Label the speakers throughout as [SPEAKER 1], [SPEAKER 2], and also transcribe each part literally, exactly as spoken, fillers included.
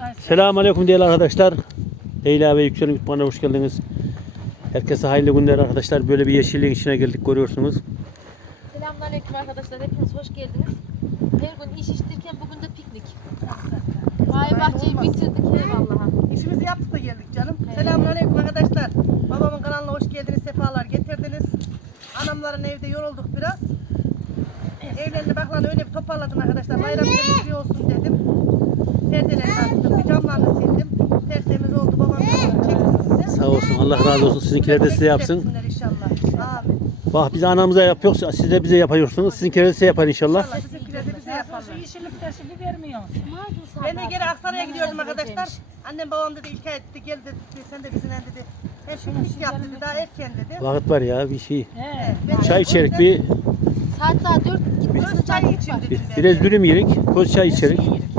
[SPEAKER 1] Selamünaleyküm değerli arkadaşlar. Leyla ve Yüksel'in mutfağına hoş geldiniz. Herkese hayırlı günler arkadaşlar. Böyle bir yeşilliğin içine geldik, görüyorsunuz.
[SPEAKER 2] Selamünaleyküm arkadaşlar. Hepiniz hoş geldiniz. Her gün iş iştirken bugün de piknik. Vay bahçeyi bitirdik eyvallah.
[SPEAKER 3] İşimizi yaptık da geldik canım. Evet. Selamünaleyküm arkadaşlar. Babamın kanalına hoş geldiniz, sefalar getirdiniz. Anamların evde yorulduk biraz. Evlerini baklan öyle bir toparladım arkadaşlar. Bayram temizliği olsun dedim. Perdeleri taktım, bir camlarını sildim. Tertemiz oldu, babam çeksin size.
[SPEAKER 1] Sağ olsun, Allah razı olsun. Sizinkiler de size yapsın.
[SPEAKER 3] İnşallah. Amin.
[SPEAKER 1] Bak biz anamıza yapıyoruz, siz de bize yapıyorsunuz. Sizinkiler de size yapar inşallah.
[SPEAKER 3] İnşallah sizinkiler de bize yaparlar.
[SPEAKER 4] Yeşillik taşını vermiyor.
[SPEAKER 3] Ben de geri Aksaray'a gidiyordum arkadaşlar. Annem babam dedi İlkay dedi gel dedi sen de bizimle dedi. Her piknik yap dedi daha erken dedi.
[SPEAKER 1] Vakit var ya bir şey.
[SPEAKER 4] He.
[SPEAKER 3] Ben
[SPEAKER 1] Çay
[SPEAKER 3] de-
[SPEAKER 1] içerik bir,
[SPEAKER 2] Saat daha dört gitmiş.
[SPEAKER 3] Biraz çay içeyim
[SPEAKER 1] bir
[SPEAKER 3] dedim ben.
[SPEAKER 1] biraz dürüm yedik, koz çay içerik.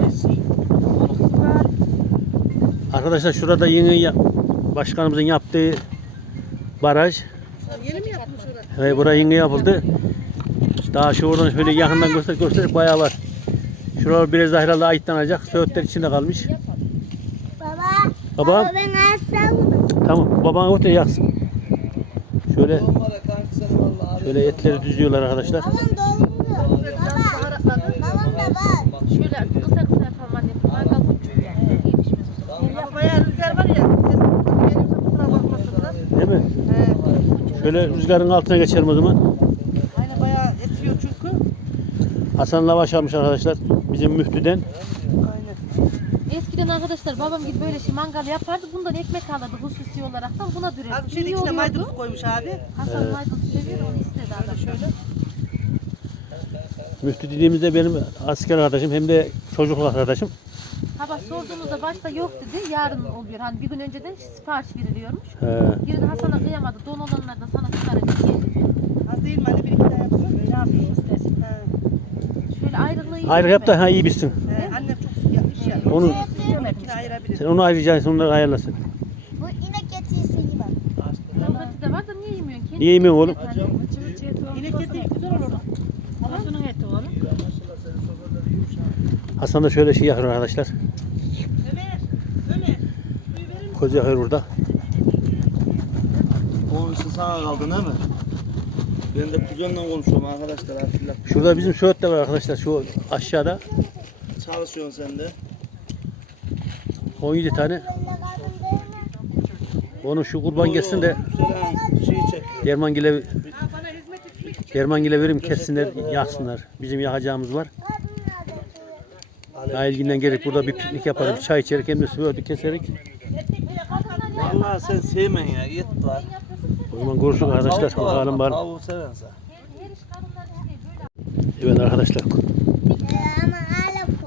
[SPEAKER 1] Arkadaşlar şurada yeni ya- başkanımızın yaptığı baraj.
[SPEAKER 3] Yeni mi yapmış orası?
[SPEAKER 1] Evet, buraya yeni yapıldı. Daha şu oradan şöyle yakından göster göster bayağı var. Şuralar biraz daha herhalde ayıtlanacak. Söğütler içinde kalmış.
[SPEAKER 5] Baba,
[SPEAKER 1] Baba,
[SPEAKER 5] baba ben aslanım.
[SPEAKER 1] tamam babana götür yaksın. Şöyle şöyle etleri düzüyorlar arkadaşlar.
[SPEAKER 5] Babam doldu.
[SPEAKER 3] Biraz baharatladı.
[SPEAKER 5] Babam da var.
[SPEAKER 2] Şöyle kısa kısa yapalım anne. Mangal küçük yani. İyi pişmez o zaman.
[SPEAKER 3] Ama bayağı rüzgar var ya. Gelirse kusura bakmasınlar.
[SPEAKER 1] Değil mi?
[SPEAKER 3] He.
[SPEAKER 1] Şöyle rüzgarın altına geçelim o zaman.
[SPEAKER 3] Aynen bayağı esiyor çünkü.
[SPEAKER 1] Hasan lavaş almış arkadaşlar. Bizim müftüden.
[SPEAKER 3] Aynen.
[SPEAKER 2] Eskiden arkadaşlar babam gibi böyle şey mangal yapardı. Bundan ekmek alırdı hususi olaraktan. Buna dürerdi.
[SPEAKER 3] Az bir şey de
[SPEAKER 2] İyi
[SPEAKER 3] içine
[SPEAKER 2] oluyordu.
[SPEAKER 3] maydanoz koymuş abi.
[SPEAKER 2] Hasan maydanoz seviyor onu istedi adam.
[SPEAKER 3] Şöyle.
[SPEAKER 1] Müftü dediğimizde benim asker arkadaşım hem de çocukluk arkadaşım.
[SPEAKER 2] Sabah sorduğumuzda başta yok dedi. Yarın oluyor. Hani bir gün önceden sipariş veriliyormuş.
[SPEAKER 1] He.
[SPEAKER 2] Biri de Hasan'a kıyamadı. Don olanlar da sana çıkaracak. Geldi.
[SPEAKER 3] Az değil mi? Hani bir iki daha yapsın.
[SPEAKER 4] Ne yapayım istersin?
[SPEAKER 3] He.
[SPEAKER 2] Şöyle ayrılığı iyi.
[SPEAKER 1] Ayrı yap da ha iyi bilsin.
[SPEAKER 3] He. Annem çok yapmış ya.
[SPEAKER 1] Onu
[SPEAKER 3] İkini ayırabilir.
[SPEAKER 1] sen onu ayıracaksın, onları ayarlasın.
[SPEAKER 5] Bu inek getirsin gibi.
[SPEAKER 2] Demokrasi de var da niye yemiyorsun? Kendi
[SPEAKER 1] Niye yemiyorsun oğlum?
[SPEAKER 4] Açılı çiğ olmuş.
[SPEAKER 3] İnek eti
[SPEAKER 4] güzel olur. Anasının eti oğlum.
[SPEAKER 1] Hasan da şöyle şey yakıyor arkadaşlar.
[SPEAKER 3] Ömer. Ömer. Suyu verir misin?
[SPEAKER 1] Koz yakıyor burada.
[SPEAKER 6] O işi sana kaldı değil mi? Ben de kuzenle konuşuyorum arkadaşlar. Atilla.
[SPEAKER 1] Şurada bizim söğüt de var arkadaşlar, şu aşağıda.
[SPEAKER 6] Çalışıyorsun sen de.
[SPEAKER 1] on yedi tane. Onu şu kurban gelsin de
[SPEAKER 6] Selam şeyi çekiyor.
[SPEAKER 1] Dermangil'e
[SPEAKER 3] Ha, bana hizmet etmek için.
[SPEAKER 1] Dermangil'e verim kessinler, yaksınlar. Bizim yakacağımız var. Daha ilginden gelip burada bir piknik yaparız, çay içerik hem de söğütü keserik.
[SPEAKER 6] Vallahi sen sevmen ya. Et var.
[SPEAKER 1] O zaman görüşürüz arkadaşlar.
[SPEAKER 6] Tavuk da var,
[SPEAKER 1] Bakalım var.
[SPEAKER 6] Tavuğu seven sen.
[SPEAKER 1] Evet arkadaşlar.
[SPEAKER 5] Ama hala bu.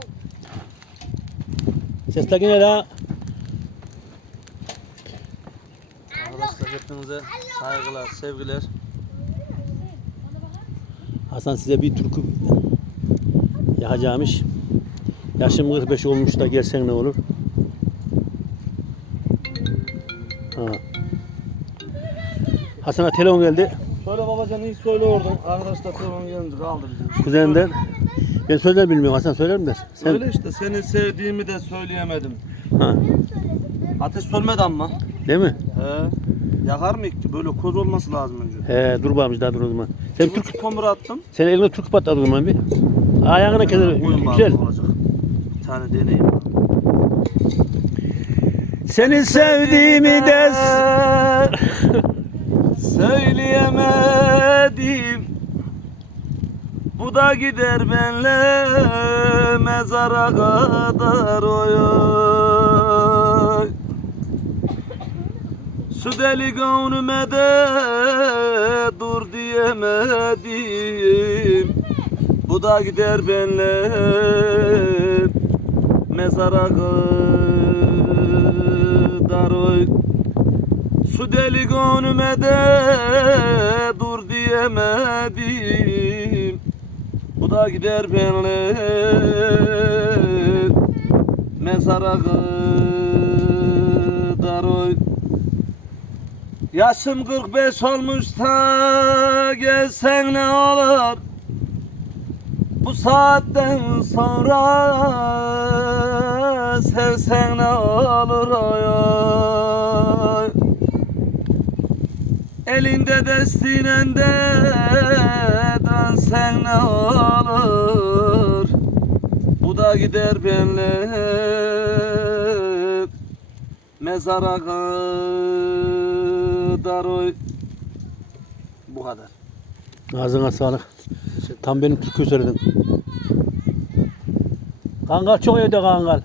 [SPEAKER 1] Sesler yine la.
[SPEAKER 6] Arkadaşlar hepinize saygılar, sevgiler.
[SPEAKER 1] Hasan size bir türkü yakacağımış. Yaşım kırk beş olmuş da gelsen ne olur? Ha. Hasan'a telefon geldi.
[SPEAKER 6] Söyle babacan ilk söyle oradan. Arkadaşlar telefon gelince kaldı bizim.
[SPEAKER 1] Kuzeninden. Ben söyler bilmiyorum. Hasan söyler mi der? Sen...
[SPEAKER 6] Öyle işte seni sevdiğimi de söyleyemedim.
[SPEAKER 1] Ha.
[SPEAKER 6] Ateş sönmedi ama.
[SPEAKER 1] Değil mi?
[SPEAKER 6] He. Yakar mı ki? Böyle koz olması lazım önce.
[SPEAKER 1] He, dur bakmış daha dur o zaman. Sen
[SPEAKER 6] Bir
[SPEAKER 1] Türk,
[SPEAKER 6] buçuk komur attım.
[SPEAKER 1] sen eline Türk patladı o zaman bir. Ayağına keser.
[SPEAKER 6] Koyun
[SPEAKER 1] Yüksel.
[SPEAKER 6] bağlı olacak. Bir tane deneyim.
[SPEAKER 1] Seni sevdiğimi de
[SPEAKER 6] Söyleyemedim. Bu da gider benle mezara kadar oy oy. Şu deli gönlüme de dur diyemedim. Bu da gider benle mezara kadar oy. Şu deli gönlüme de dur diyemedim. Bu da gider benle mezara kadar oy. Yaşım kırk beş olmuş da gelsen ne olur? Bu saatten sonra da sevsen ne olur oy oy. Elinde destinende dönsen ne olur. Bu da gider benle mezara kadar oy. Bu kadar.
[SPEAKER 1] Ağzına sağlık. Tam benim türkü söyledin. Kangal çok evde kangal.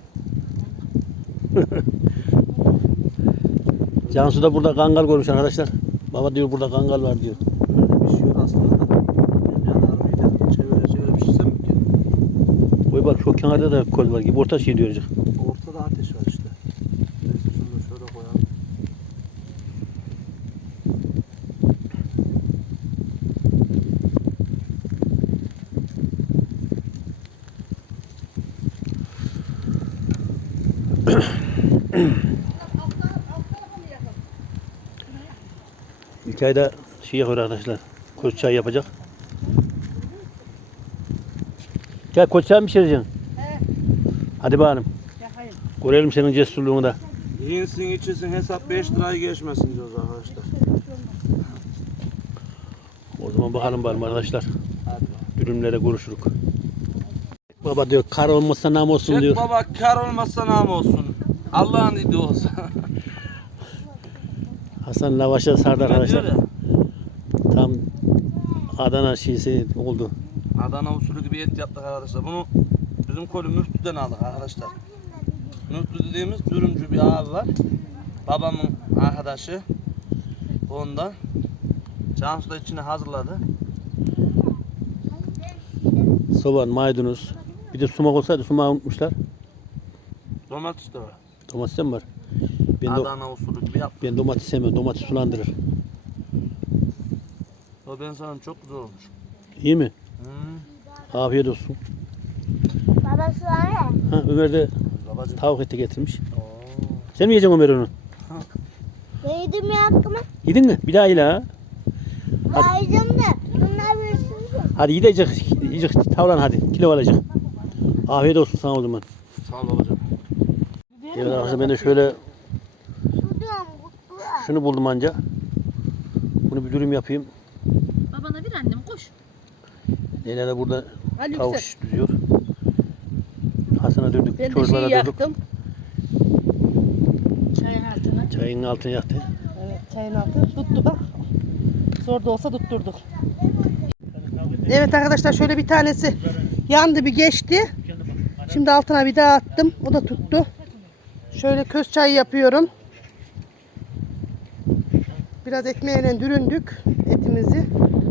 [SPEAKER 1] Cansu da burada kangal görmüş arkadaşlar. Baba diyor burada kangal var diyor.
[SPEAKER 6] Öyle bir şey yok aslında da. Yani arabayı da çevire çevire pişirsem mi ki?
[SPEAKER 1] Oy bak şu kenarda da kol var gibi orta şey diyoruz.
[SPEAKER 6] Ortada ateş var işte. Neyse şunu da şöyle koyalım.
[SPEAKER 1] İlk ayda şey yapıyor arkadaşlar. Koç çay yapacak. Gel koç çay mı pişireceksin?
[SPEAKER 3] He.
[SPEAKER 1] Hadi bakalım.
[SPEAKER 3] Yakayım.
[SPEAKER 1] Görelim senin cesurluğunu da.
[SPEAKER 6] Yiyinsin içilsin hesap beş lirayı geçmesin diyoruz arkadaşlar.
[SPEAKER 1] O zaman bakalım bakalım arkadaşlar.
[SPEAKER 6] Hadi.
[SPEAKER 1] Dürümlere görüşürük. Baba diyor kar olmazsa nam olsun
[SPEAKER 6] Çek
[SPEAKER 1] diyor.
[SPEAKER 6] baba kar olmazsa nam olsun. Allah'ın dediği olsun.
[SPEAKER 1] Hasan lavaşa sardı arkadaşlar.
[SPEAKER 6] Diyor ya,
[SPEAKER 1] Tam Adana şeysi oldu.
[SPEAKER 6] Adana usulü gibi et yaptık arkadaşlar. Bunu bizim kolü Müftü'den aldık arkadaşlar. Müftü dediğimiz dürümcü bir abi var. Babamın arkadaşı. Ondan. Cansu da içine hazırladı.
[SPEAKER 1] Soğan, maydanoz. Bir de sumak olsaydı sumağı unutmuşlar.
[SPEAKER 6] Domates de var.
[SPEAKER 1] Domates de mi var? Ben, do
[SPEAKER 6] Adana usulü gibi yaptık.
[SPEAKER 1] ben domates sevmiyorum. Domates sulandırır.
[SPEAKER 6] O ben sana çok güzel olmuş.
[SPEAKER 1] İyi mi?
[SPEAKER 6] Hmm.
[SPEAKER 1] Afiyet olsun.
[SPEAKER 5] Baba şu an ne?
[SPEAKER 1] Ha, Ömer de
[SPEAKER 6] Babacım.
[SPEAKER 1] tavuk eti getirmiş.
[SPEAKER 6] Oo.
[SPEAKER 1] Sen mi yiyeceksin Ömer onu?
[SPEAKER 5] Yedim ya hakkımı.
[SPEAKER 1] Yedin mi? Bir daha ye la.
[SPEAKER 5] Bayacağım da. Bunlar versin de.
[SPEAKER 1] Hadi yiyecek. Yiyecek tavlan hadi. Kilo alacak. Afiyet olsun sana o zaman.
[SPEAKER 6] Sağ ol babacım.
[SPEAKER 1] Evet arkadaşlar ben de şöyle
[SPEAKER 5] Su diyorum mutlu.
[SPEAKER 1] şunu buldum anca. Bunu bir dürüm yapayım.
[SPEAKER 2] Babana bir annem koş.
[SPEAKER 1] Leyla da burada
[SPEAKER 3] Ali
[SPEAKER 1] tavuk
[SPEAKER 3] Yüksel.
[SPEAKER 1] şiş düzüyor. Hasan'a dürdük,
[SPEAKER 3] Ben de
[SPEAKER 1] çocuklara
[SPEAKER 3] şeyi
[SPEAKER 1] dürdük.
[SPEAKER 3] yaktım.
[SPEAKER 4] Çayın altına.
[SPEAKER 1] Çayın altını yaktı.
[SPEAKER 3] Evet çayın altı tuttu bak. Zor da olsa tutturduk. Evet arkadaşlar şöyle bir tanesi yandı bir geçti. Şimdi altına bir daha attım. O da tuttu. Şöyle köz çayı yapıyorum. Biraz ekmeğine düründük etimizi.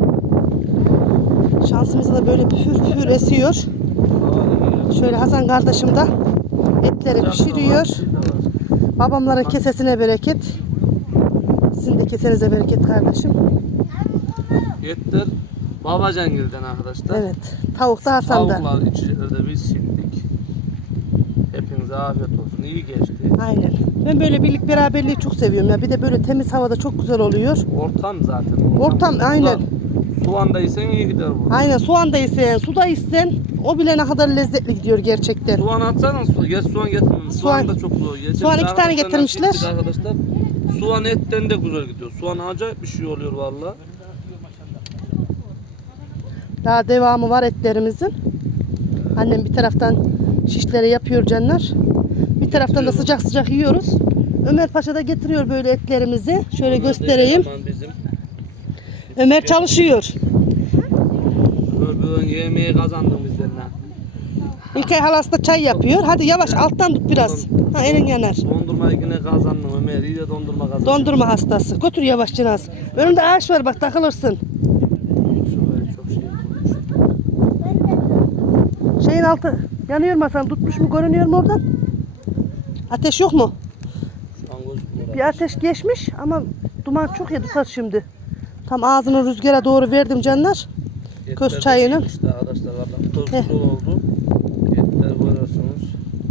[SPEAKER 3] Şansımıza da böyle püfür püfür esiyor. Şöyle Hasan kardeşim de etleri pişiriyor. Babamların kesesine bereket. Sizin de kesenize bereket kardeşim.
[SPEAKER 6] Etler Babacangil'den arkadaşlar.
[SPEAKER 3] Evet. Tavuk da Hasan'da.
[SPEAKER 6] Tavuklar içeride biz sildik. Hepinize afiyet olsun. İyi geçti.
[SPEAKER 3] Aynen. Ben böyle birlik beraberliği çok seviyorum ya. Bir de böyle temiz havada çok güzel oluyor.
[SPEAKER 6] Ortam zaten.
[SPEAKER 3] Ortam, aynen.
[SPEAKER 6] Soğan da yesen iyi gider bu.
[SPEAKER 3] Aynen soğan da isen, su da isen o bile ne kadar lezzetli gidiyor gerçekten.
[SPEAKER 6] Soğan atsana su. Geç soğan getirmemiş. Soğan,
[SPEAKER 3] Soğan-
[SPEAKER 6] da çok güzel. Geçen
[SPEAKER 3] soğan
[SPEAKER 6] bir
[SPEAKER 3] iki tane
[SPEAKER 6] arkadaşlarla
[SPEAKER 3] getirmişler.
[SPEAKER 6] gittik Arkadaşlar. Soğan etten de güzel gidiyor. Soğan acayip bir şey oluyor valla.
[SPEAKER 3] Daha devamı var etlerimizin. Annem bir taraftan şişleri yapıyor canlar. Bir taraftan da sıcak sıcak yiyoruz. Ömer Paşa da getiriyor böyle etlerimizi. Şöyle göstereyim.
[SPEAKER 6] Bizim.
[SPEAKER 3] Ömer çalışıyor.
[SPEAKER 6] Böyle yemeği kazandım bizden ha.
[SPEAKER 3] İlkay halası da çay yapıyor. Hadi yavaş alttan tut biraz. Ha elin yanar.
[SPEAKER 6] Dondurmayı yine kazandım Ömer. İyi de dondurma kazandım.
[SPEAKER 3] Dondurma hastası. Götür yavaş Cinaz. Önünde ağaç var bak takılırsın.
[SPEAKER 6] Şuraya çok şey koymuş.
[SPEAKER 3] Şeyin altı yanıyor mu Hasan? Tutmuş mu? Görünüyor mu oradan? Ateş yok mu?
[SPEAKER 6] Şu an gözükmüyor.
[SPEAKER 3] Bir ateş geçmiş ama duman çok ya tutar şimdi. Tam ağzını rüzgara doğru verdim canlar. Köz
[SPEAKER 6] Etler de
[SPEAKER 3] çayının.
[SPEAKER 6] işte arkadaşlar valla. Toz
[SPEAKER 3] Heh.
[SPEAKER 6] güzel oldu. Etler görüyorsunuz.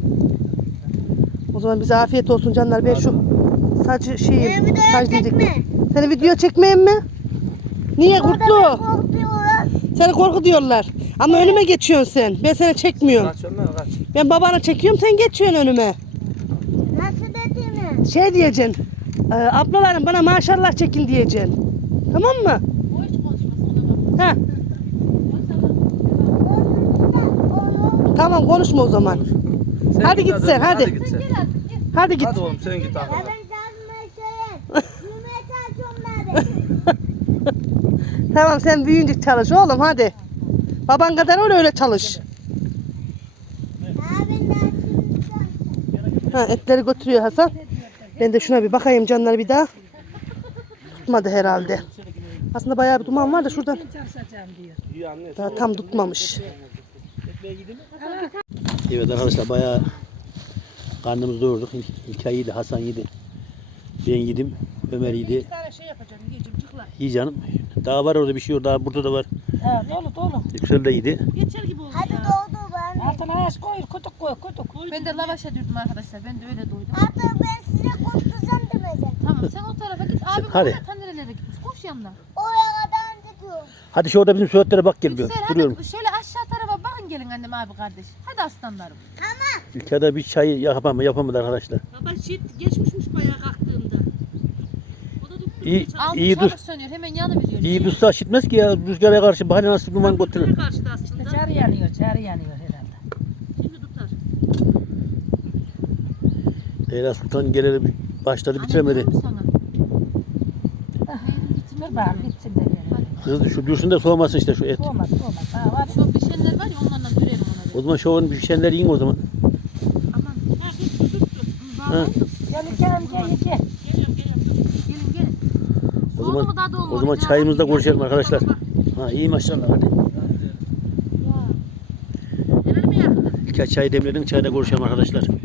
[SPEAKER 3] O zaman bize afiyet olsun canlar. Ben şu sacı şeyi
[SPEAKER 5] Beni bir daha
[SPEAKER 3] sac diyecektim.
[SPEAKER 5] çekme.
[SPEAKER 3] Seni video çekmeyeyim mi? Niye
[SPEAKER 5] Orada
[SPEAKER 3] kurtlu?
[SPEAKER 5] ben korkuyorum.
[SPEAKER 3] Seni korku diyorlar. Ama önüme geçiyorsun sen. Ben seni çekmiyorum.
[SPEAKER 6] Kaç Ömer kaç.
[SPEAKER 3] Ben babanı çekiyorum, sen geçiyorsun önüme.
[SPEAKER 5] Nasıl dediğini?
[SPEAKER 3] Şey diyeceksin. E, ablalarım bana maşallah çekin diyeceksin. Tamam mı?
[SPEAKER 2] O hiç konuşmasın ona bak.
[SPEAKER 3] Ha. Tamam konuşma o zaman.
[SPEAKER 6] Sen
[SPEAKER 3] Hadi git sen, hadi.
[SPEAKER 6] Hadi git sen.
[SPEAKER 2] Gel artık gel.
[SPEAKER 3] Hadi git.
[SPEAKER 6] Hadi oğlum sen git
[SPEAKER 5] Ya
[SPEAKER 6] abi.
[SPEAKER 5] ben yazmayı söyleyeyim. Yürümeye çalışıyorum ben.
[SPEAKER 3] Tamam sen büyüyünce çalış oğlum hadi. Baban kadar öyle öyle çalış.
[SPEAKER 5] Ya ben dersimi
[SPEAKER 3] Ha, etleri götürüyor Hasan. Ben de şuna bir bakayım canları bir daha. Tutmadı herhalde. Aslında bayağı bir duman var da şuradan
[SPEAKER 4] Çalışacağım diyor.
[SPEAKER 6] İyi anne.
[SPEAKER 3] daha tam tutmamış.
[SPEAKER 1] Evet arkadaşlar bayağı karnımızı doyurduk. İlk, İlkay yedi, Hasan yedi. Ben yedim, Ömer yedi.
[SPEAKER 3] Bir tane şey yapacağım yiyeceğim çıkla.
[SPEAKER 1] İyi canım. Daha var orada bir şey, daha burada da var.
[SPEAKER 4] Ha, dolu dolu.
[SPEAKER 1] Yüksel de yedi.
[SPEAKER 3] Geçer gibi oldu
[SPEAKER 5] Hadi
[SPEAKER 3] ya.
[SPEAKER 5] doğdu ben.
[SPEAKER 4] Altına ağaç koy, kutuk koy, kutuk.
[SPEAKER 2] Ben de lavaşa dürdüm arkadaşlar. Ben de öyle doydum.
[SPEAKER 5] Hatta ben size kurtulacağım demeyeceğim.
[SPEAKER 2] Tamam sen o tarafa git. Abi
[SPEAKER 1] Hadi.
[SPEAKER 2] oraya tanrelere gitmiş. Koş yanına.
[SPEAKER 5] Oraya kadar gidiyorum.
[SPEAKER 1] Hadi şu orada bizim söğütlere bak gel. bir.
[SPEAKER 2] Yüksel
[SPEAKER 1] Duruyorum.
[SPEAKER 2] hadi şöyle aşağı tarafa bakın gelin annem abi kardeş. Hadi aslanlarım.
[SPEAKER 1] İlkay'da bir çay yapamadı, yapamadı arkadaşlar.
[SPEAKER 3] Baba shit geçmişmiş bayağı kalktığımda. O da tuttu.
[SPEAKER 1] İyi,
[SPEAKER 2] Altı
[SPEAKER 1] iyi dur.
[SPEAKER 2] çabuk sönüyor. Hemen yanı veriyor.
[SPEAKER 1] İyi dursa şitmez ki ya. Rüzgara karşı bahane nasıl duman götürür.
[SPEAKER 3] Karşıda aslında.
[SPEAKER 4] Carı yanıyor, carı yanıyor herhalde.
[SPEAKER 3] Şimdi tutar.
[SPEAKER 1] Leyla Sultan geleli bir- başladı
[SPEAKER 2] Anne,
[SPEAKER 1] bitiremedi.
[SPEAKER 2] diyorum sana.
[SPEAKER 4] Dur bak, bitsin de verelim.
[SPEAKER 1] Hız düşür, düşsün de soğumasın işte şu et.
[SPEAKER 4] Soğumaz, soğumaz. Ha, var.
[SPEAKER 2] Şu pişenler var ya onlarla dürerim ona.
[SPEAKER 1] O zaman şovun pişenleri yiyin o zaman.
[SPEAKER 2] Aman.
[SPEAKER 1] Ha.
[SPEAKER 4] Gel iki amca iki.
[SPEAKER 2] Gelin gelin.
[SPEAKER 1] O
[SPEAKER 2] Soğudu
[SPEAKER 1] zaman,
[SPEAKER 2] mu daha da olmadı.
[SPEAKER 1] o zaman
[SPEAKER 2] Biraz
[SPEAKER 1] çayımızda
[SPEAKER 2] daha-
[SPEAKER 1] görüşelim arkadaşlar. Ha iyi maşallah hadi.
[SPEAKER 2] Neler mi yaktın?
[SPEAKER 1] İlkay çay demledin, çayda görüşelim arkadaşlar.
[SPEAKER 2] Kaçalım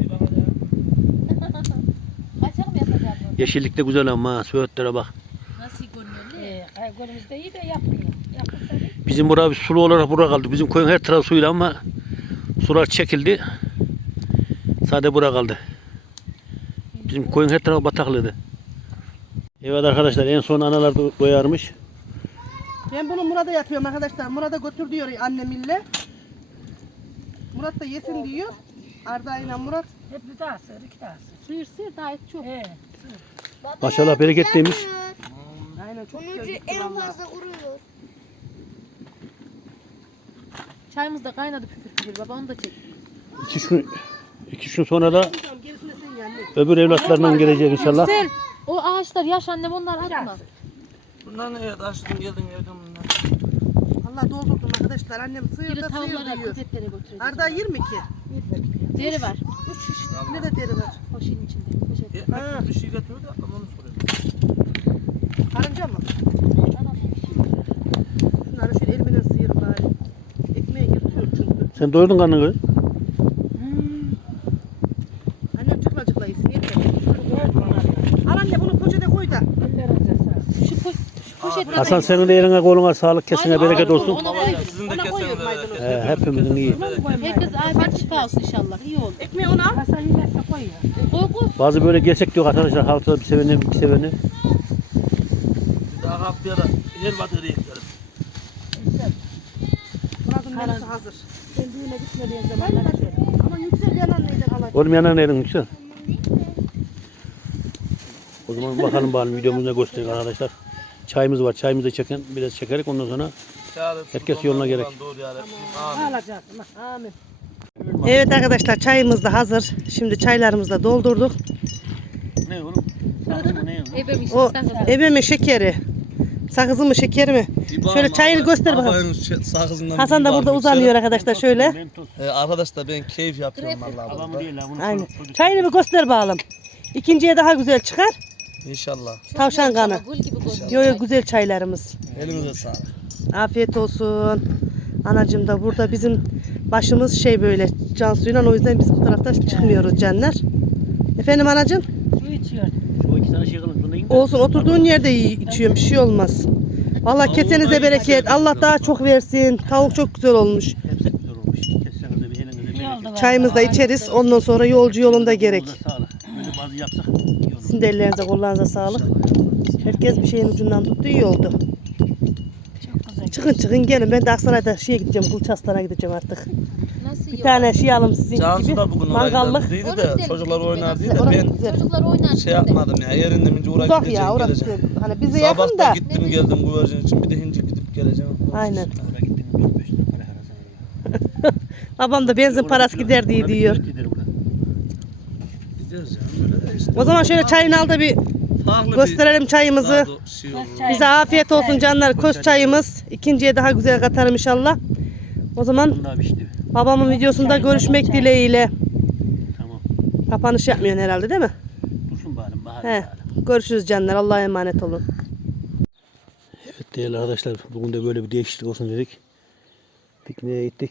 [SPEAKER 2] yapacağız.
[SPEAKER 1] Yeşillik de güzel ama ha, söğütlere bak.
[SPEAKER 2] Nasıl görünüyor ne?
[SPEAKER 4] Ee, Kaygolumuzda iyi de yapmıyor. Yapılsa değil.
[SPEAKER 1] Bizim bura bir sulu olarak bura kaldı. Bizim koyun her tarafı suyla ama sular çekildi. Sadece bura kaldı. Bizim koyun her tarafı bataklıydı. Evet arkadaşlar en son analar da koyarmış.
[SPEAKER 3] Ben bunu Murat'a yapıyorum arkadaşlar. Murat'a götür diyor annem ille. Murat da yesin diyor. Arda ile Murat.
[SPEAKER 4] Hep bir daha sığır, iki daha sığır.
[SPEAKER 2] Sıyır sıyır daha et çok.
[SPEAKER 4] Ee, sığır.
[SPEAKER 1] Maşallah bereketliymiş.
[SPEAKER 3] Aynen çok
[SPEAKER 5] Bunun
[SPEAKER 3] güzel
[SPEAKER 5] için
[SPEAKER 3] gitti
[SPEAKER 5] en
[SPEAKER 3] vallahi.
[SPEAKER 5] fazla kuruyor.
[SPEAKER 2] Çayımız da kaynadı püfür püfür. Baba onu da çek.
[SPEAKER 1] İki gün, iki gün sonra da
[SPEAKER 3] Tamam gerisini de sen yani.
[SPEAKER 1] öbür evlatlarından gelecek inşallah.
[SPEAKER 2] Güzel. O ağaçlar yaş annem onlar atma.
[SPEAKER 6] Bunlar ne ya? Açtın geldin evden bunlar.
[SPEAKER 3] Vallahi doldurdum arkadaşlar. Annem sıyır
[SPEAKER 2] Biri
[SPEAKER 3] da sıyır
[SPEAKER 2] tavuklara
[SPEAKER 3] diyor.
[SPEAKER 2] köpeklere götürecek.
[SPEAKER 3] Arda yer mi ki?
[SPEAKER 2] Deri var.
[SPEAKER 3] Üç şiş. Ne de deri var.
[SPEAKER 2] Poşetin içinde. Poşet.
[SPEAKER 6] Ekmek
[SPEAKER 3] Ha.
[SPEAKER 6] gibi bir şey götürdü ya ama onu soruyorum.
[SPEAKER 3] Karınca mı? Şunları şöyle elimle sıyır bari. Ekmeği yırtıyor çünkü.
[SPEAKER 1] Sen doyurdun karnını. kız.
[SPEAKER 3] Annem çıkla çıkla yesin yeter. Al anne bunu poşete koy da.
[SPEAKER 4] Ellerinize sağlık.
[SPEAKER 2] Şu, po şu poşetlerden.
[SPEAKER 1] Hasan senin de eline koluna sağlık, kesine
[SPEAKER 2] Aynen,
[SPEAKER 1] bereket
[SPEAKER 2] aynen.
[SPEAKER 1] olsun.
[SPEAKER 2] Ona koy.
[SPEAKER 6] Sizin de
[SPEAKER 3] Ona koyuyoruz
[SPEAKER 6] kesenize
[SPEAKER 3] maydanozu.
[SPEAKER 6] bereket.
[SPEAKER 1] He, hepimizin iyi.
[SPEAKER 2] Herkes afiyet şifa olsun inşallah. İyi oldu.
[SPEAKER 3] Ekmeği ona al.
[SPEAKER 4] Hasan yemezse koyuyor.
[SPEAKER 2] Koy koy.
[SPEAKER 1] Bazı böyle gerçek diyor arkadaşlar. Haftada bir seveni, iki seveni.
[SPEAKER 6] Daha haftaya da helva deri eklerim.
[SPEAKER 3] Murat'ın menüsü hazır.
[SPEAKER 4] Ben düğüne gitmediğim zamanlar şöyle.
[SPEAKER 3] Ama yüksel yanan neyden alacak?
[SPEAKER 1] Oğlum yanan elin yüksel. O zaman bakalım bakalım videomuzda gösterelim arkadaşlar. Çayımız var. Çayımızı da çeken biraz çekerek ondan sonra herkes yoluna gerek.
[SPEAKER 4] Alacaksın.
[SPEAKER 3] Amin. Evet arkadaşlar çayımız da hazır. Şimdi çaylarımızı da doldurduk.
[SPEAKER 1] Ne oğlum?
[SPEAKER 2] Ebem işte
[SPEAKER 3] O
[SPEAKER 2] sen de.
[SPEAKER 3] ebe mi şekeri? Sakızı mı şekeri mi? Şöyle çayını göster bakalım. Hasan da burada uzanıyor arkadaşlar şöyle.
[SPEAKER 6] Ee, arkadaşlar ben keyif yapıyorum vallahi
[SPEAKER 1] Adam
[SPEAKER 6] burada.
[SPEAKER 1] değil ha. Bunu
[SPEAKER 3] Aynen.
[SPEAKER 1] çocuk-
[SPEAKER 3] Çayını bir göster bakalım. İkinciye daha güzel çıkar.
[SPEAKER 6] İnşallah.
[SPEAKER 3] Tavşan kanı.
[SPEAKER 2] Gül gibi koy.
[SPEAKER 3] Yo yo güzel çaylarımız.
[SPEAKER 6] Elinize sağlık.
[SPEAKER 3] Afiyet olsun. Anacığım da burada bizim başımız şey böyle can suyuyla, o yüzden biz bu tarafta çıkmıyoruz canlar. Efendim anacığım?
[SPEAKER 4] Su içiyor.
[SPEAKER 1] Şu iki tane şey kılın. Şunu da yiyin de.
[SPEAKER 3] Olsun, oturduğun yerde iyi içiyorum, bir şey olmaz. Vallahi kesenize bereket. Allah daha çok versin. Tavuk çok güzel olmuş.
[SPEAKER 1] Hepsi güzel olmuş. Kessenize bir elinize
[SPEAKER 4] İyi
[SPEAKER 1] bereket.
[SPEAKER 4] oldu vallahi.
[SPEAKER 3] Çayımızı da içeriz. Ondan sonra yolcu yolunda gerek.
[SPEAKER 1] Yolumuza sağlık. Böyle bazı yapsak iyi olur.
[SPEAKER 3] Sizin de ellerinize kollarınıza sağlık. Herkes bir şeyin ucundan tuttu, iyi oldu.
[SPEAKER 4] Çok güzel.
[SPEAKER 3] Çıkın çıkın gelin. Ben de Aksaray'da şeye gideceğim. Kulçaslar'a gideceğim artık.
[SPEAKER 2] Nasıl iyi
[SPEAKER 3] tane şey alım sizin
[SPEAKER 6] Cansu
[SPEAKER 3] gibi.
[SPEAKER 6] da bugün oraya
[SPEAKER 3] Mangallık.
[SPEAKER 6] giderdi
[SPEAKER 2] Onu
[SPEAKER 6] de
[SPEAKER 2] gidelim
[SPEAKER 6] çocuklar
[SPEAKER 2] dedik
[SPEAKER 6] oynar diye
[SPEAKER 2] biraz.
[SPEAKER 6] de
[SPEAKER 3] Orası
[SPEAKER 6] ben
[SPEAKER 3] güzel.
[SPEAKER 2] Çocuklar oynar.
[SPEAKER 6] şey yapmadım ya. Yerinde mince oraya
[SPEAKER 3] Uzak
[SPEAKER 6] gideceğim
[SPEAKER 3] ya orası.
[SPEAKER 6] geleceğim.
[SPEAKER 3] Hani bize yakın
[SPEAKER 6] Sabah
[SPEAKER 3] da.
[SPEAKER 6] da gittim geldim güvercin için bir de hinci gidip geleceğim.
[SPEAKER 3] Aynen.
[SPEAKER 1] Oraya gittim dört beş lira para harcasana.
[SPEAKER 3] Babam da benzin parası gider diye diyor.
[SPEAKER 6] Gideceğiz ya. Böyle de işte.
[SPEAKER 3] O zaman şöyle çayını al da bir
[SPEAKER 6] Farklı bir
[SPEAKER 3] gösterelim çayımızı.
[SPEAKER 6] tadı, şey olur.
[SPEAKER 3] Bize afiyet olsun canlar. Köz çayımız. İkinciye daha güzel katarım inşallah. O zaman
[SPEAKER 1] Bunlar pişti.
[SPEAKER 3] babamın videosunda görüşmek dileğiyle.
[SPEAKER 1] Tamam.
[SPEAKER 3] Kapanış yapmıyorsun herhalde değil mi?
[SPEAKER 1] Dursun bari. Bahar
[SPEAKER 3] He.
[SPEAKER 1] bari.
[SPEAKER 3] Görüşürüz canlar. Allah'a emanet olun.
[SPEAKER 1] Evet değerli arkadaşlar, bugün de böyle bir değişiklik olsun dedik. Pikniğe gittik.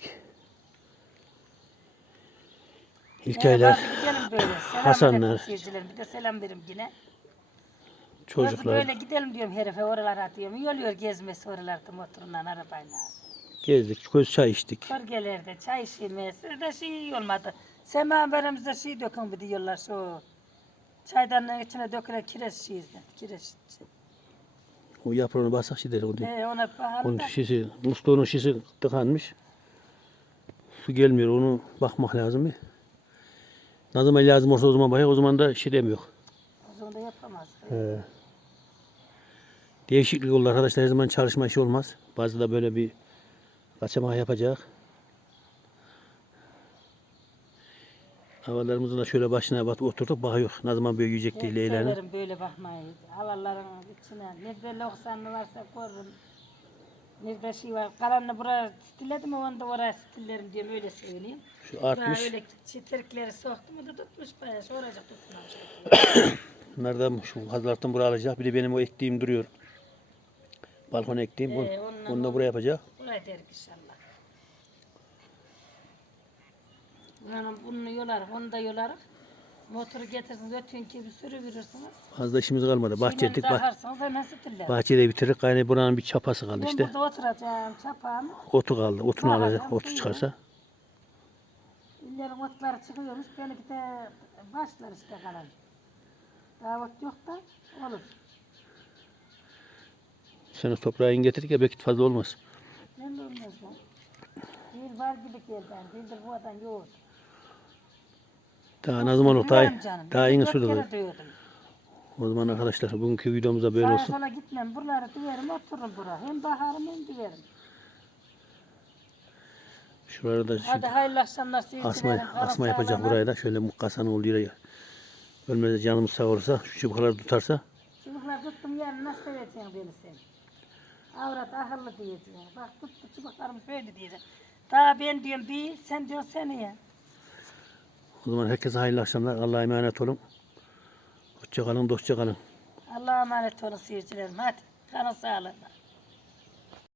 [SPEAKER 1] İlkaylar,
[SPEAKER 4] Gidelim böyle. Selam
[SPEAKER 1] Hasanlar.
[SPEAKER 4] aleyküm seyircilerim. Bir de selam verim yine.
[SPEAKER 1] çocuklar
[SPEAKER 4] Böyle gidelim diyorum herife oralara diyorum. Yoluyor gezmesi oralarda motorundan arabayla.
[SPEAKER 1] gezdik, köz çay içtik.
[SPEAKER 4] Bölgelerde çay içilmesi de şey iyi olmadı. Semaverimize şey dökün bir diyorlar şu. Çaydanlığın içine dökülen kireç şeyizden. Kireç.
[SPEAKER 1] O yaprağını bassak şey der, o diyor.
[SPEAKER 4] Ee, ona pahalı
[SPEAKER 1] Onun
[SPEAKER 4] da.
[SPEAKER 1] şişesi, musluğunun şişesi tıkanmış. Su gelmiyor, onu bakmak lazım bir. Ne zaman lazım olsa o zaman bakıyor, o zaman da şey demiyor.
[SPEAKER 4] O zaman da yapamaz.
[SPEAKER 1] Ee, değişiklik olur arkadaşlar, her zaman çalışma işi olmaz. Bazı da böyle bir kaçamak yapacak. Havalarımızın da şöyle başına batıp oturduk, bakıyor. Ne zaman böyle yiyecek değil Leyla'nın.
[SPEAKER 4] Severim böyle bakmayı. Havaların içine. Nerede loksanlı varsa korurum. Nerede şey var. Karanlığı buraya stilledim mi onu da oraya stillerim diyorum. Öyle sevineyim.
[SPEAKER 1] Şu
[SPEAKER 4] Daha
[SPEAKER 1] artmış.
[SPEAKER 4] öyle çitirikleri soktu mu da tutmuş bayağı. Soracak tutmamış.
[SPEAKER 1] Bunlar da şu hazırlıktan buraya alacak. Bir de benim o ektiğim duruyor. Balkona ektiğim. Onu,
[SPEAKER 4] Ee, onunla
[SPEAKER 1] onu da
[SPEAKER 4] bu-
[SPEAKER 1] buraya yapacak.
[SPEAKER 4] Buraya derik inşallah. Buranın bunu yolarız, onu da yolarız. Motoru getirsiniz, ötün gibi sürüverirsiniz.
[SPEAKER 1] Fazla işimiz kalmadı. Bahçedik. Bah
[SPEAKER 4] Takarsınız hemen stiller.
[SPEAKER 1] bahçeyi de bitirdik. Gayrı buranın bir çapası kaldı
[SPEAKER 4] Ben
[SPEAKER 1] işte.
[SPEAKER 4] burada oturacağım çapağımı.
[SPEAKER 1] Otu kaldı. Otunu
[SPEAKER 4] Bahar
[SPEAKER 1] alacak.
[SPEAKER 4] yaptı
[SPEAKER 1] Otu
[SPEAKER 4] ya.
[SPEAKER 1] çıkarsa.
[SPEAKER 4] İllerin otları çıkıyormuş, belki de başlar işte kalan. Daha ot yok da olur.
[SPEAKER 1] Sen toprağı getirdik ya belki fazla olmaz.
[SPEAKER 4] Ben de olmaz lan. Bir var gibi geldi, bir de bu adam yoğurt.
[SPEAKER 1] Daha ne zaman olur?
[SPEAKER 4] Duyarım
[SPEAKER 1] Daha,
[SPEAKER 4] canım.
[SPEAKER 1] daha
[SPEAKER 4] Bir
[SPEAKER 1] yeni
[SPEAKER 4] dört
[SPEAKER 1] şurada.
[SPEAKER 4] kere
[SPEAKER 1] da.
[SPEAKER 4] duyuyordum.
[SPEAKER 1] O zaman arkadaşlar bugünkü videomuzda böyle
[SPEAKER 4] Sağa
[SPEAKER 1] olsun.
[SPEAKER 4] sola gitmem, buraları düverim, otururum buraya. Hem baharım hem düverim.
[SPEAKER 1] Şurada da
[SPEAKER 4] Hadi hayırlı akşamlar
[SPEAKER 1] asma,
[SPEAKER 4] seyircilerim.
[SPEAKER 1] asma yapacak buraya da. Şöyle mukkasanın olduğu yere. Ölmede canımız sağ olursa, şu çubukları tutarsa.
[SPEAKER 4] Çubuklar tuttum yani nasıl seveceksin beni sen? Avrat akıllı diyeceksin. Bak tuttu çubuklarımı böyle diyeceksin. Daha ben diyorum bir, sen diyorsun seni ya.
[SPEAKER 1] O zaman herkese hayırlı akşamlar. Allah'a emanet olun. Hoşça kalın, dostça kalın.
[SPEAKER 4] Allah'a emanet olun seyircilerim. Hadi kanın sağlığına.